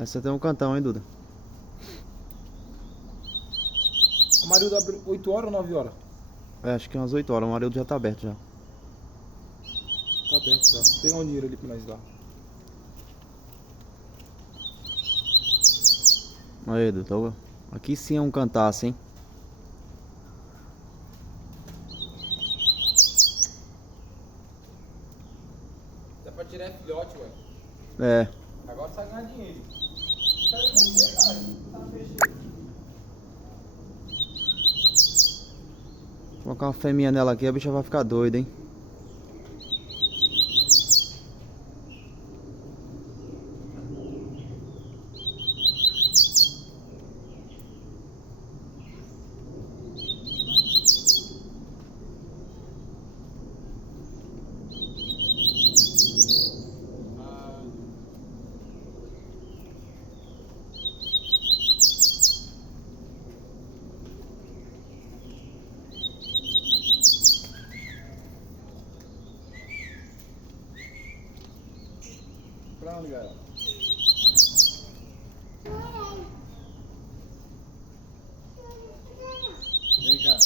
Mas você tem um cantão, hein, Duda? O Marildo abre 8 horas ou 9 horas? É, acho que é umas 8 horas. O Marildo já tá aberto já. Tá aberto já. Pegar um dinheiro ali pra nós dar. Aí, Duda. Aqui sim é um cantaço, hein? Dá pra tirar filhote, ué. É. Agora sai ganhar dinheiro. Quero mexer, cara. Tá mexendo. Colocar uma fêmea nela aqui, a bicha vai ficar doida, hein? Pra onde, galera? Vem cá.